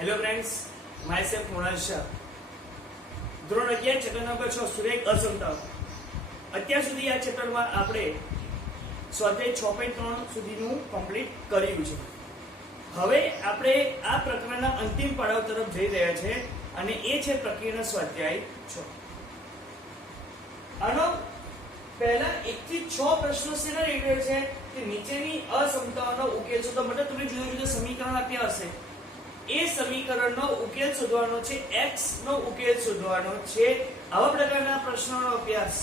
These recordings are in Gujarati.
Hello friends, myself Krunal Shah. ધોરણ 11 ચેપ્ટર નંબર 6 સુરેખ અસમતાઓ. અત્યાર સુધી આ ચેપ્ટરમાં આપણે સ્વાધ્યાય 6.3 સુધીનું કમ્પ્લીટ કર્યું છે. હવે આપણે આ પ્રકરણના અંતિમ પડાવ તરફ જઈ રહ્યા છે અને એ છે પ્રક્રિયાનો સ્વાધ્યાય 6. આનો પહેલા 1 થી 6 પ્રશ્નો શેના રિલેટેડ છે કે નીચેની અસમતાઓનો ઉકેલ શોધો. મતલબ તમે જુદા જુદા સમીકરણ આપ્યા હશે, એ સમીકરણનો ઉકેલ શોધવાનો છે, x નો ઉકેલ શોધવાનો છે. આવા પ્રકારના પ્રશ્નોનો અભ્યાસ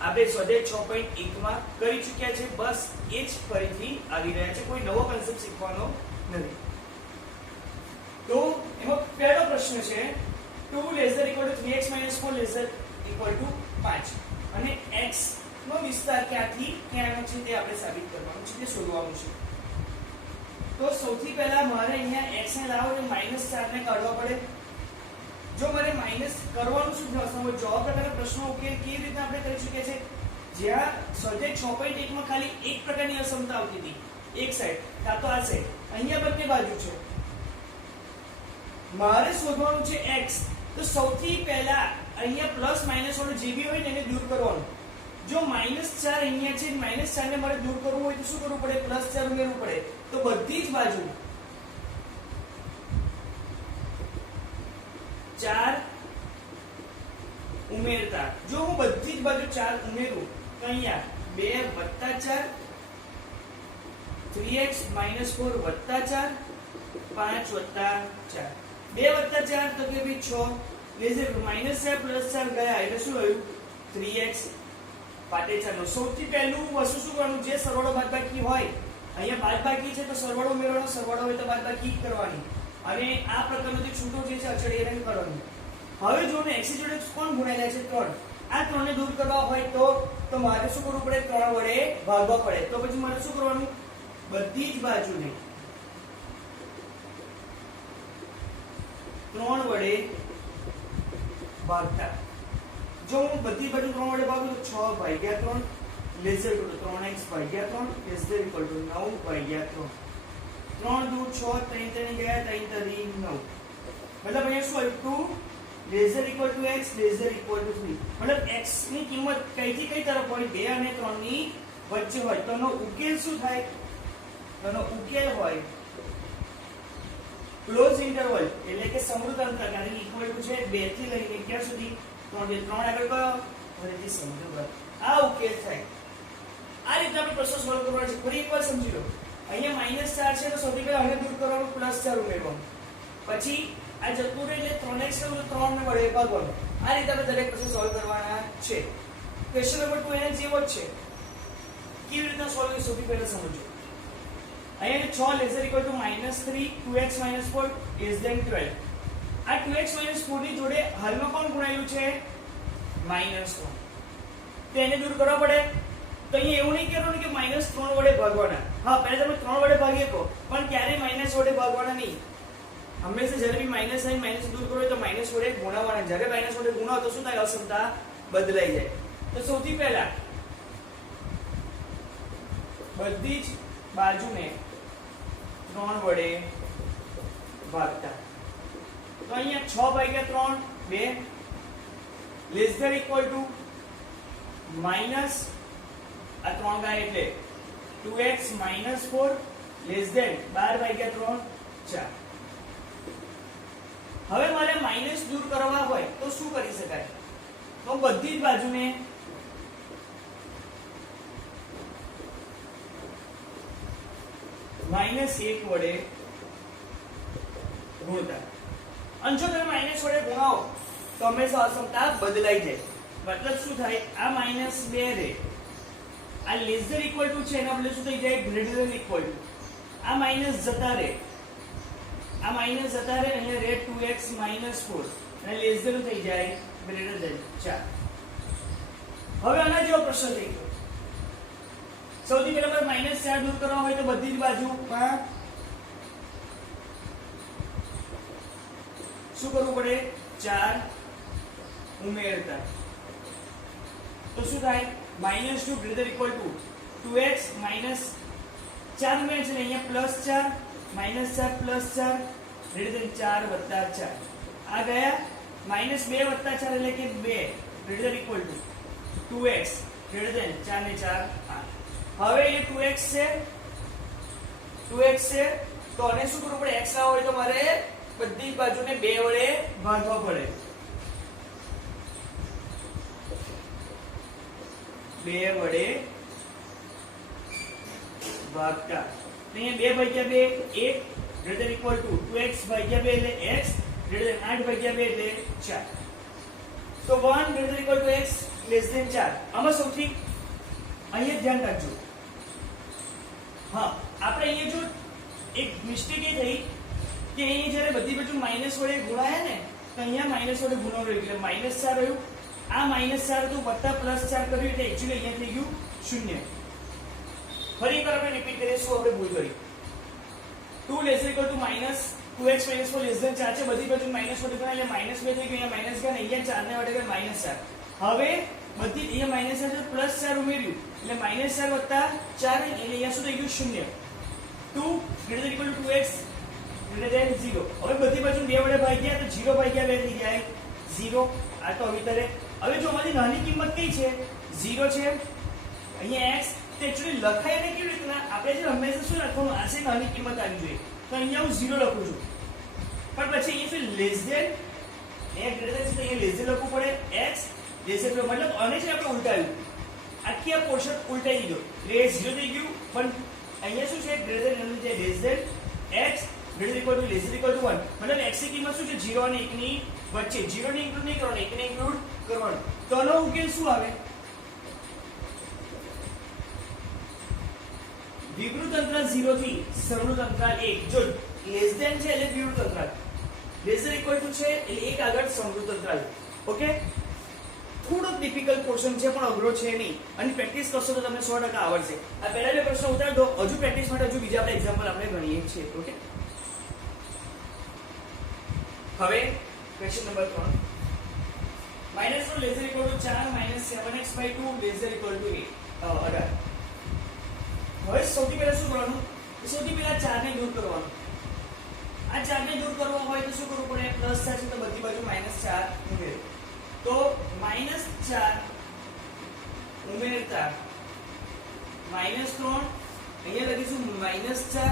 આપણે સ્વાધ્યાય 6.1 માં કરી ચૂક્યા છે. બસ એ જ ફરીથી આવી રહ્યા છે, કોઈ નવો કોન્સેપ્ટ શીખવાનો નથી. તો એમાં પહેલો પ્રશ્ન છે 2 ≤ 3x - 4 ≤ 5 અને x નો વિસ્તાર ક્યાંથી ક્યાં આવ્યો છે તે આપણે સાબિત કરવાનું છે, તે શોધવાનું છે. તો સૌથી પહેલા મારે અહીંયા x ને લાવો અને -4 ને કાઢવા પડે. જો મારે માઈનસ કરવાનું શું થશે, જવાબ પ્રકારના પ્રશ્નો ઉકેલ કેવી રીતે આપણે કરી શકીએ છીએ, જ્યાં સ્વાધ્યાય 6.1 માં ખાલી એક પ્રકારની અસમતા આવતી હતી, એક સાઈડ કાં તો આ સાઈડ, અહીંયા બંને બાજુ છે. મારે શોધવાનું છે x. તો સૌથી પહેલા અહીંયા પ્લસ માઈનસ વાળું જે બી હોય ને એને દૂર કરવાનું. જો -4 અહીંયા છે, -4 ને મારે દૂર કરવું હોય તો શું કરવું પડે, +4 ઉમેરવું પડે. તો બધી જ બાજુ 4 ઉમેરતા, જો હું બધી જ બાજુ 4 ઉમેરું તો અહીંયા 2 + 4 3x - 4 + 4 5 + 4 2 + 4 તો કે ભઈ 6 લેઝર -4 + 4 ગયા એટલે શું આવ્યું 3x પાટે 4 નો. સૌથી પહેલું વસ્તુ શું કરવાનું, જે સરવાળો બાદબાકી હોય, અહીંયા બાદબાકી છે તો સરવાળો ઉમેરવાનો, સરવાળો હોય તો બાદબાકી કરવાની, અને આ પ્રકારનો જે છૂટો જે છે અચળ એને કરવાનું. હવે જો ને x જોડે કોણ ગુણાયેલા છે 3, આ 3 ને દૂર કરવા હોય તો મારે શું કરવું પડે, 3 વડે ભાગવા પડે. તો પછી મારે શું કરવાનું, બધી જ બાજુને 3 વડે ભાગતા. જો હું બધી બાજુ 3 વડે ભાગું તો 6/3 લેઝર 3x/3 ≤ 9/3. 3 દૂર 6, 3 3 ગયા, 3 3 9. મતલબ અહીંયા શું આવ્યું, 2 લેઝર = x લેઝર = 3. મતલબ x ની કિંમત કઈથી કઈ તરફ હોય, 2 અને 3 ની વચ્ચે હોય. તો એનો ઉકેલ શું થાય, એનો ઉકેલ હોય ક્લોઝ ઇન્ટરવલ એટલે કે સમૃદ્ધ અંતર, કારણ કે ઇક્વલ ટુ છે 2 થી લઈને ક્યાં સુધી 3 આગળ ગયો ફરીથી સમૃદ્ધ. આ ઉકેલ થાય. આ રીતે આપણે પ્રશ્ન સોલ્વ કરવાનો છે. ફરી એકવાર સમજી લો, અહીંયા -4 છે તો સૌથી પહેલા આને દૂર કરવાનું, +4 ઉમેરવાનું, પછી આ જતું રહે એટલે 3x ને 3 ને વડે ભાગવાનું. આ રીતે આપણે દરેક પ્રશ્ન સોલ્વ કરવાના છે. ક્વેશ્ચન નંબર 2 એના જેવો જ છે. કેવી રીતે સોલ્વ કરવું સૌથી પહેલા સમજો. અહીંયા 6 લેઝર = -3 2x - 4 > 12. આ 2x - 4 ની જોડે હાલમાં કોણ ગુણાયેલું છે, -3. તો એને દૂર કરવા પડે. તો અહીંયા એવું નહીં કરવાનું કે -3 વડે ભાગવાના. હા, પહેલા તમે 3 વડે ભાગી શકો, પણ ક્યારે માઈનસ વડે ભાગવાના નહીં. હંમેશા જ્યારે બી માઈનસ સાઈન માઈનસ દૂર કરો તો માઈનસ વડે ગુણાવવાના. જ્યારે માઈનસ વડે ગુણાવો તો શું થાય, અસમતા બદલાઈ જાય. તો સૌથી પહેલા બધી જ બાજુને 3 વડે ભાગતા. તો અહીંયા 6/3 2 લેઝર = માઈનસ આ 3 ગાય એટલે 2x - 4 12/3 4. હવે મારે માઈનસ દૂર કરવા હોય તો શું કરી શકાય, તો બધી જ બાજુને -1 વડે ગુણતા. અને જો તમે માઈનસ વડે ગુણાવો તો હંમેશા અસમતા બદલાઈ જાય. મતલબ શું થાય, આ -2 રે આ લેઝર ઇક્વલ ટુ છે એના બદલે શું થઈ જાય, ગ્રેટર ધેન ઇક્વલ ટુ. આ માઈનસ જતા રહે, આ માઈનસ જતા રહે, અહીંયા રે 2x - 4 અને લેઝર થઈ જાય ગ્રેટર ધેન 4. હવે આના જેવો પ્રશ્ન થઈ ગયો. સૌથી પહેલા મારે -4 દૂર કરવા હોય તો બધી જ બાજુમાં શું કરવું પડે, 4 ઉમેરતા. તો શું થાય, -2 greater equal to 2x - 4 ઉમેરે છે ને અહીંયા +4 -4 +4 ग्रेटर देन 4 વત્તા 4 આ ગયા -2 વત્તા 4 એટલે કે 2 greater than equal to 2x greater than 4 ને 4 8 હવે એ 2x છે તો આને શું કરવું પડે x ના હોય તો મારે બધી બાજુને 2 વડે ભાગવા પડે 2 વડે ભાગતા અહીંયા 2 ભાગ્યા 2 1 ગ્રેટર ઇક્વલ ટુ 2x ભાગ્યા 2 એટલે x ગ્રેટર દેન 8 ભાગ્યા 2 એટલે 4 તો 1 greater equal to x less than 4 આમાં સૌથી અહીંયા ધ્યાન રાખજો હા આપણે અહીંયા જો એક મિસ્ટેક એ થઈ કે અહીંયા જ્યારે બધી બાજુ માઈનસ વડે ગુણાયા ને તો અહીંયા માઈનસ વડે ગુણાવ રહ્યું એટલે -4 રહ્યું આ -4 તો વત્તા +4 કર્યું એટલે એક્ચ્યુઅલી અહીંયા થઈ ગયું 0 ફરી એકવાર આપણે રિપીટ કરીએ શું આપણે ભૂલ કરી 2 less equal to -2x - 4 less than 4 છે બધી બાજુ માઈનસ વડે ગુણાય એટલે -2 થઈ ગયું અહીંયા માઈનસ ગયા અહીંયા 4 ને વડે ગયા -4 હવે બધી અહીંયા -4 ઉમેર્યું એટલે -4 વત્તા 4 એટલે અહીંયા શું થઈ ગયું 0 2 greater equal to 2x greater than 0 હવે બધી બાજુ 2 વડે ભાગ્યા તો 0 ભાગ્યા 2 થઈ જાય 0 આ તો હવે જો આમાંથી નાની કિંમત કઈ છે 0 છે અહીંયા x તો એક્ચ્યુઅલી લખાય ને કેવી રીતના આપણે જે હંમેશા શું લખવાનું આ છે નાની કિંમત આવી જોઈએ તો અહીંયા હું 0 લખું છું પણ પછી અહીંયા શું લેસ ધેન એ ગ્રેટર ધેન છે અહીંયા લેસ ધેન લખવું પડે x લેસ ધેન મતલબ આને છે આપણે ઉલટાવ્યું આખી આ પોર્શન ઉલટાઈ દીધો એટલે 0 થઈ ગયું પણ અહીંયા શું છે ગ્રેટર ધેન છે less than x greater equal to less equal to 1 મતલબ x ની કિંમત શું છે 0 અને 1 ની વચ્ચે 0 ને ઇન્ક્લુડ નહીં કરવાનું 1 ને ઇન્ક્લુડ કરવાનું તો આનો ઉકેલ શું આવે વિવૃત અંતરાલ 0 થી સવૃત અંતરાલ 1 જો લેસ ધેન છે એટલે વિવૃત અંતરાલ લેસ ઇક્વલ ટુ છે એટલે એક આગળ સવૃત અંતરાલ ઓકે થોડો ડિફિકલ્ટ પોર્શન છે પણ અઘરો છે નહીં અને પ્રેક્ટિસ કરશો તો તમને 100% આવડશે આ પહેલા બે પ્રશ્ન ઉતારી દો હજુ પ્રેક્ટિસ માટે હજુ બીજા આપણે એક્ઝામ્પલ આપણે ગણીએ છીએ ઓકે હવે question number 3 -1 less equal to 4 -7x/2 less equal to 8 હવે સૌથી પહેલા શું કરવાનું સૌથી પહેલા 4 ને દૂર કરવાનું આ 4 ને દૂર કરવા હોય તો શું કરવું પડે પ્લસ થશે તો બધી બાજુ -4 ઉમેરો તો -4 ઉમેરતા -3 અહીંયા લખીશું -4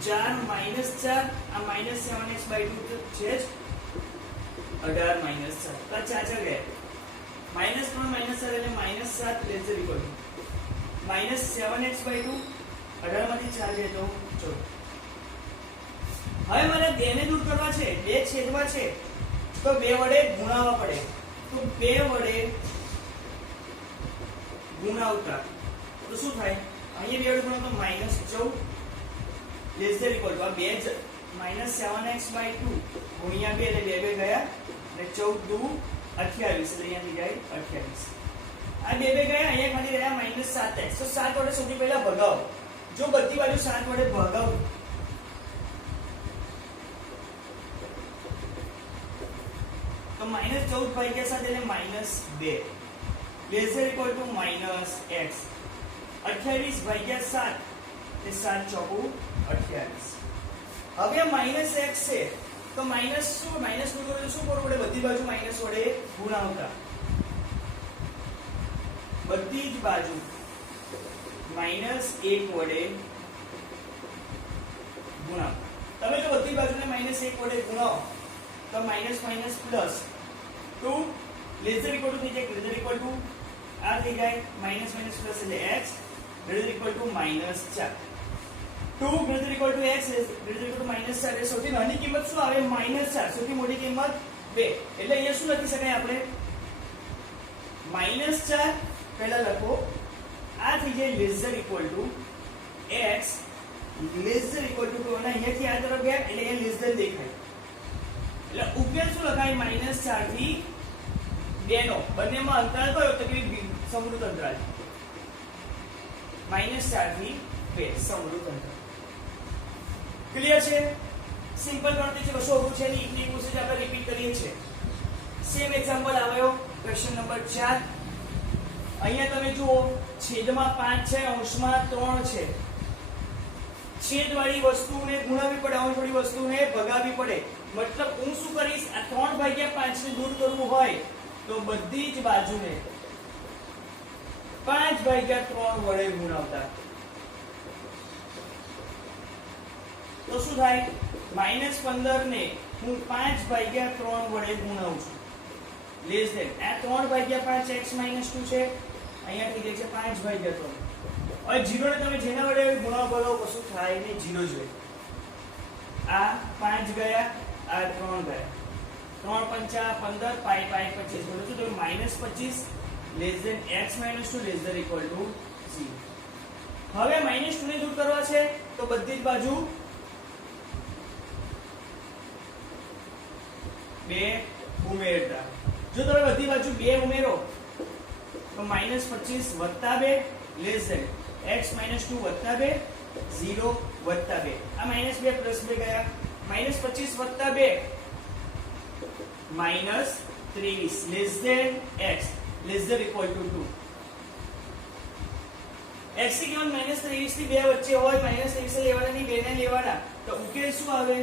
4 -4 આ -7x/2 તો છે જ 18 -4 તો 4 4 ગયા -3 -4 એટલે -7 લેસ ઇક્વલ ટુ -7x/2 18 માંથી 4 જાય તો 14 હવે મારે 2 ને દૂર કરવા છે 2 છેદમાં છે તો 2 વડે ગુણાવવા પડે તો 2 વડે ગુણાવતા તો શું થાય અહીંયા 2 વડે ગુણાવો તો -14 લેસ ધેન ઇક્વલ ટુ આ 2 -7x/2 ગુણ્યા 2 એટલે 2 ગયા અને 14 દુ 28 એટલે અહીંયા થઈ જાય 28 આ 2 ગયા અહીંયા ખાલી રહ્યા -7x તો 7 વડે સૌથી પહેલા ભગાવો જો બધી બાજુ 7 વડે ભગાવો તો -14 ભાગ્યા 7 એટલે -2 less than equal to -x 28 ભાગ્યા 7 એટલે 7 ચોકુ 28 હવે -x છે તો માઈનસ શું કરવું પડે બધી બાજુ માઈનસ વડે ગુણાવતા બધી જ બાજુ -1 વડે ગુણાવો તમે જો બધી બાજુને -1 વડે ગુણાવો તો minus minus plus 2 less than equal to થઈ જાય ગ્રેટર ઇક્વલ ટુ આ થઈ જાય માઈનસ માઈનસ પ્લસ એટલે x greater equal to -4 2 greater equal to x is greater equal to -4 એટલે સૌથી નાની કિંમત શું આવે -4 સૌથી મોટી કિંમત 2 એટલે અહીંયા શું લખી શકાય આપણે -4 પહેલા લખો આ થઈ જાય laser equal to x laser equal to 2 અને અહીંયાથી આ તરફ ગયા એટલે અહીંયા લેસર દેખાય એટલે ઉકેલ શું લખાય -4 થી 2 નો બંનેમાં અંતરાલ કયો તો કે સમૃદ્ધ અંતરાલ -4 થી 2 સમૃદ્ધ અંતરાલ ક્લિયર છે સિમ્પલ ગણતરી છે કશો અઘરું છે નહીં એકની કોશિશ આપણે રિપીટ કરીએ છીએ સેમ એક્ઝામ્પલ આવ્યો ક્વેશ્ચન નંબર 4 અહીંયા તમે જુઓ છેદમાં 5 છે અંશમાં 3 છે છેદવાળી વસ્તુને ગુણાવી પડે, અંશવાળી વસ્તુને ભગાવી પડે. મતલબ હું શું કરીશ, આ 3/5 ને દૂર કરવું હોય તો બધી જ બાજુને 5/3 વડે ગુણાવતા. તો શું થાય, -15 ને હું 5/3 વડે ગુણાવું છું. લેસ ધેન આ 3/5 x - 2 છે, અહીંયા થઈ જાય છે 5/3. હવે 0 ને તમે જેના વડે ગુણાવ કરો કશું થાય નહીં, 0 જ હોય. આ 5 ગયા, આ 3 ગયા, 3 5 15, 5 25, બોલો શું થયું, -25 less than x - 2 less than equal to 0. હવે -2 ને દૂર કરવા છે તો બધી જ બાજુ 2 ઉમેરતા. જો તમે બધી બાજુ 2 ઉમેરો તો -25 વત્તા 2 લેસ ધેન x - 2 વત્તા 2 0 વત્તા 2. આ -2 પ્લસ 2 ગયા, -25 વત્તા 2 -23 less than x less than equal to 2. x ની કિંમત -23 થી 2 વચ્ચે હોય, -23 લેવાના ની 2 ને લેવાના, તો ઉકેલ શું આવે,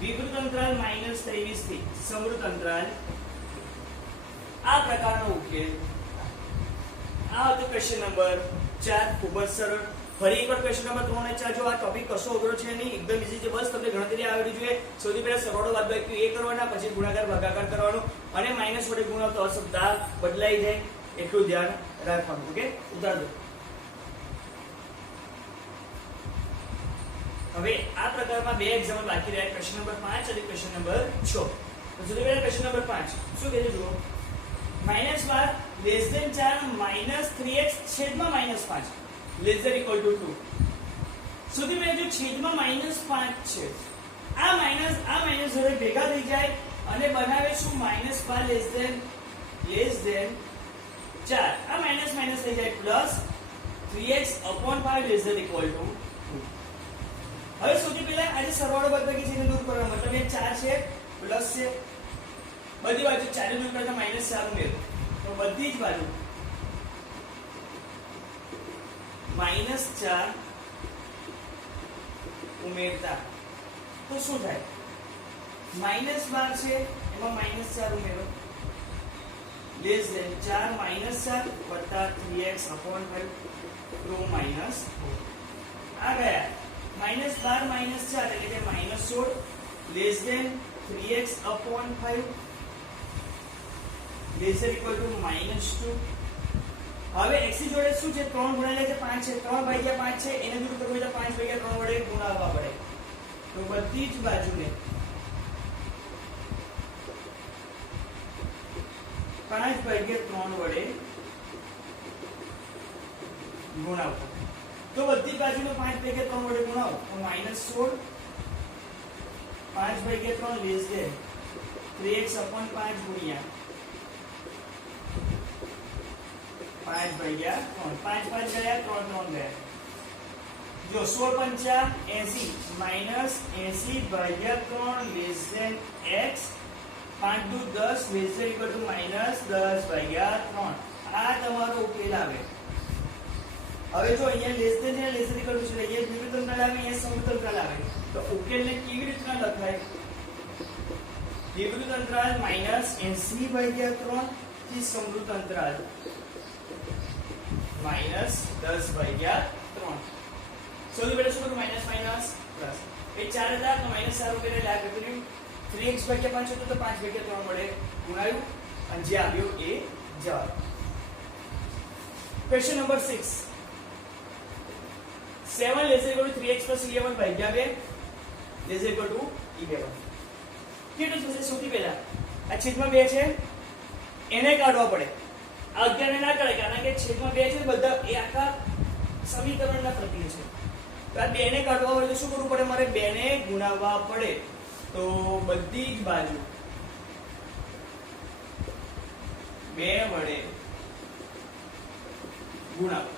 વિવૃત અંતરાલ -23 થી સમૃદ્ધ અંતરાલ. આ પ્રકારનો ઉકેલ. આ હતો ક્વેશ્ચન નંબર 4. ખૂબ જ સરળ. ફરી એકવાર ક્વેશ્ચન નંબર 3 અને 4 જો. આ ટોપિક કશો અઘરો છે નહીં, એકદમ ઈઝી છે. બસ તમને ગણતરી આવડવી જોઈએ. સૌથી પહેલા સરવાળો બાદબાકી એ કરવાના, પછી ગુણાકાર ભાગાકાર કરવાનો, અને માઈનસ વડે ગુણાવતો અશબ્દ બદલાઈ જાય એટલું ધ્યાન રાખવાનું. ઓકે, ઉતાર દો. હવે આ પ્રકારમાં બે એક્ઝામ્પલ બાકી રહ્યા, ક્વેશ્ચન નંબર 5 અને ક્વેશ્ચન નંબર 6. તો સૌથી પહેલા ક્વેશ્ચન નંબર 5 શું કહે છે જુઓ. -12 લેસ ધેન 4 -3x છેદમાં -5 લેસ ધેન ઇક્વલ ટુ 2. સૌથી પહેલા જો છેદમાં -5 છે, આ માઈનસ હવે ભેગા થઈ જાય અને બનાવે શું, -12 લેસ ધેન 4. આ માઈનસ થઈ જાય plus 3x upon 5 less than equal to 2. હવે સૌથી પહેલા આજે સરવાળો બાદબાકી છે એને દૂર કરવાનો, મતલબ એ 4 છે પ્લસ છે, બધી બાજુ 4 દૂર કરતા -4 ઉમેરો તો બધી જ બાજુ -4 ઉમેરતા તો શું થાય, -12 છે એમાં -4 ઉમેરો લેસ ધેન 4 -4 વત્તા 3x upon 5 2 -4. આ ગયા -12 -4 એટલે કે -16 less than 3x upon 5 less than equal to -2. હવે x ની જોડે શું છે, 3 ગુણ્યા છે 5 છે, 3/5 છે, એને દૂર કરવું હોય તો 5/3 વડે ગુણાવવા પડે. તો બધી જ બાજુને 5/3 વડે ગુણાવો. તો બધી બાજુને 5/3 વડે ગુણાવો તો -16 5/3 લેસ ધેન 3x upon 5 ગુણ્યા 5/3 5 5 ગયા 3 3 ગયા. જો 16 5 80 -80/3 less than x 5 2 10 less than equal to -10/3. આ તમારો ઉકેલ આવે. હવે જો અહીંયા લેસ ધેન છે, લેસ ધેન ઇક્વલ ટુ છે, અહીંયા વિવૃત અંતરાલ આવે, અહીંયા સમૃદ્ધ અંતરાલ આવે, તો ઉકેલને કેવી રીતના લખાય, વિવૃત અંતરાલ -80/3 થી સમૃદ્ધ અંતરાલ -10/3. સૌથી પહેલા શું કરું, માઈનસ પ્લસ એ 4 હતા તો -4 ઉકેલે લા કર્યું, 3x/5 હતો તો 5/3 વડે ગુણાયું અને જે આવ્યો એ જવાબ. Question number 6 7 less equal to 3x + 11/2 less equal to 11. કેટલું થશે, સૌથી પહેલા આ છેદમાં 2 છે એને કાઢવા પડે, આ 11 ને ના કાઢે કારણ કે છેદમાં 2 છે, બધા એ આખા સમીકરણના પ્રતીક છે. તો આ 2 ને કાઢવા હોય તો શું કરવું પડે, મારે 2 ને ગુણાવવા પડે. તો બધી જ બાજુ 2 વડે ગુણાવો.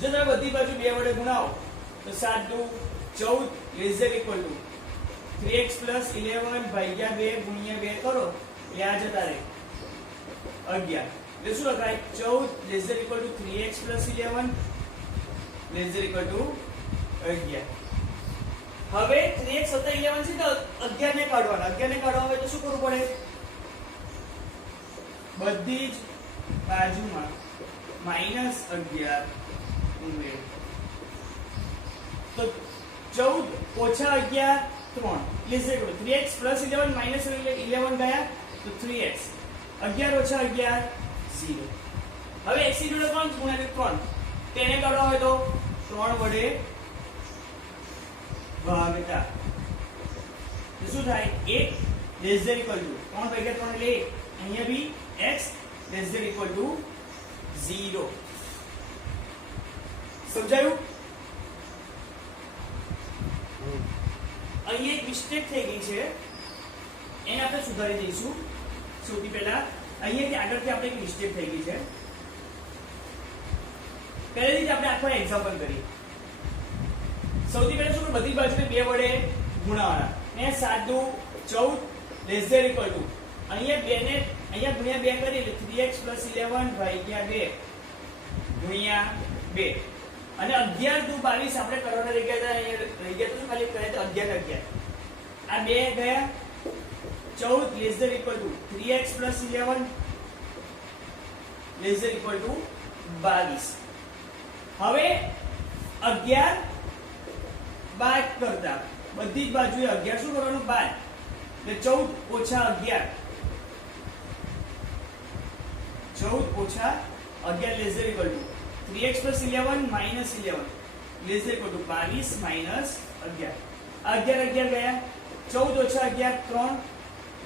જો તમે બધી બાજુ 2 વડે ગુણાવો તો 7 2 14 less than equal to 3x + 11/2 ગુણ્યા 2 કરો એટલે આ જતા રહે 11. એટલે શું લખાય, 14 less than equal to 3x + 11 less than equal to 11. હવે 3x + 11 છે તો 11 ને કાઢવાના. 11 ને કાઢવા હોય તો શું કરવું પડે? બધી જ બાજુમાં -11 ઉમેરો. તો 14 - 11 3 લેસ ધેન 3x + 11 - 11 ગયા તો 3x 11 - 11 0. હવે x ની જોડે કોણ ગુણ્યા 3 તેને કાઢવા હોય તો 3 વડે ભાગતા તો શું થાય? 1 લેસ ધેન ઇક્વલ ટુ 3 ભાગ્યા 3 એટલે 1. અહીંયા બી x less than equal to 0. સમજાયું? અહીંયા એક મિસ્ટેક થઈ ગઈ છે, એને આપણે સુધારી દઈશું. સૌથી પહેલા અહીંયાથી આગળથી આપણે એક મિસ્ટેક થઈ ગઈ છે. પહેલેથી જ આપણે આખો એક્ઝામ્પલ કરીએ. સૌથી પહેલા શું, બધી બાજુને 2 વડે ગુણાવાના. ને 7 દુ 14 લેસ ધેન ઇક્વલ ટુ અહીંયા 2 ને અહીંયા ગુણ્યા 2 કરીએ એટલે 3x + 11 ભાગ્યા 2 ગુણ્યા 2 અને 11 દુ 22 આપણે કરવાના રહી ગયા હતા. અહીંયા રહી ગયા તો શું ખાલી કરે તો 11 11 આ 2 ગયા 14 less than equal to 3x + 11 less than equal to 22. હવે 11 બાદ કરતા બધી જ બાજુએ 11 શું કરવાનું? બાદ. એટલે 14 - 11 less than equal to 3x + 11 - 11 less than equal to 22 - 11. 11 ગયા 14 - 11 3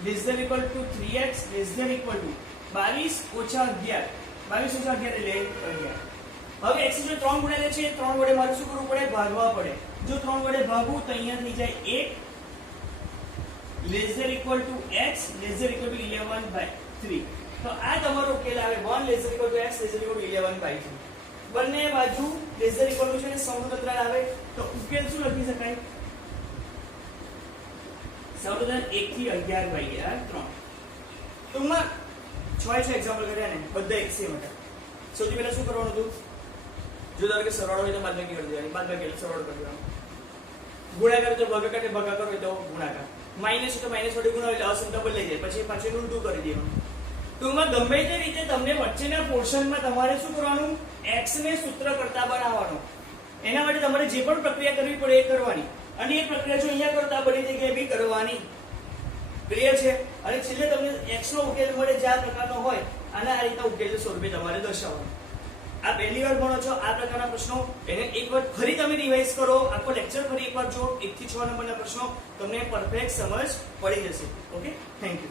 less than equal to 3x less than equal to 22 - 11 22 - 11 એટલે 11. હવે x જો 3 ગુણ્યા છે 3 વડે મારે શું કરવું પડે? ભાગવા પડે. જો 3 વડે ભાગું તો અહીંયા થઈ જાય 1 less than equal to x less than equal to 11/3. તો આ તમારો ઉકેલ આવે 1 less than equal to x less than equal to 11/3. બંને બાજુ લેસ ધેન ઇક્વલ ટુ છે ને સૌનું આવે તો ઉકેલ શું લખી શકાય? સૌનું 1 થી 11/3. ટૂંકમાં 6 એક્ઝામ્પલ કર્યા ને બધા x માટે. સૌથી પહેલા શું કરવાનું હતું? જો ધારો કે સરવાળો હોય તો બાદબાકી કરી દેવાની, બાદબાકી એટલે સરવાળો કરી દેવાનો. ગુણાકાર તો ભાગાકાર ને ભાગાકાર હોય તો ગુણાકાર. માઈનસ તો માઈનસ વડે ગુણાવો એટલે અસમતા બદલાઈ જાય, પછી પાછું ઊંધું કરી દેવાનું. ટૂંકમાં ગમે તે રીતે તમને વચ્ચેના પોર્શનમાં તમારે શું કરવાનું? x ને સૂત્ર કરતા બનાવવાનો. એના માટે તમારે જે પણ પ્રક્રિયા કરવી પડે એ કરવાની, અને એ પ્રક્રિયા જો અહીંયા કરતા બની જગ્યાએ બી કરવાની. ક્લિયર છે? અને છેલ્લે તમને x નો ઉકેલ મળે જે આ પ્રકારનો હોય અને આ રીતના ઉકેલ સ્વરૂપે તમારે દર્શાવવાનો. આ પહેલી વાર ભણો છો આ પ્રકારના પ્રશ્નો, એને એકવાર ફરી તમે રિવાઇઝ કરો, આખો લેક્ચર ફરી એકવાર જો 1 થી 6 નંબરના પ્રશ્નો તમને પરફેક્ટ સમજ પડી જશે. Okay, thank you.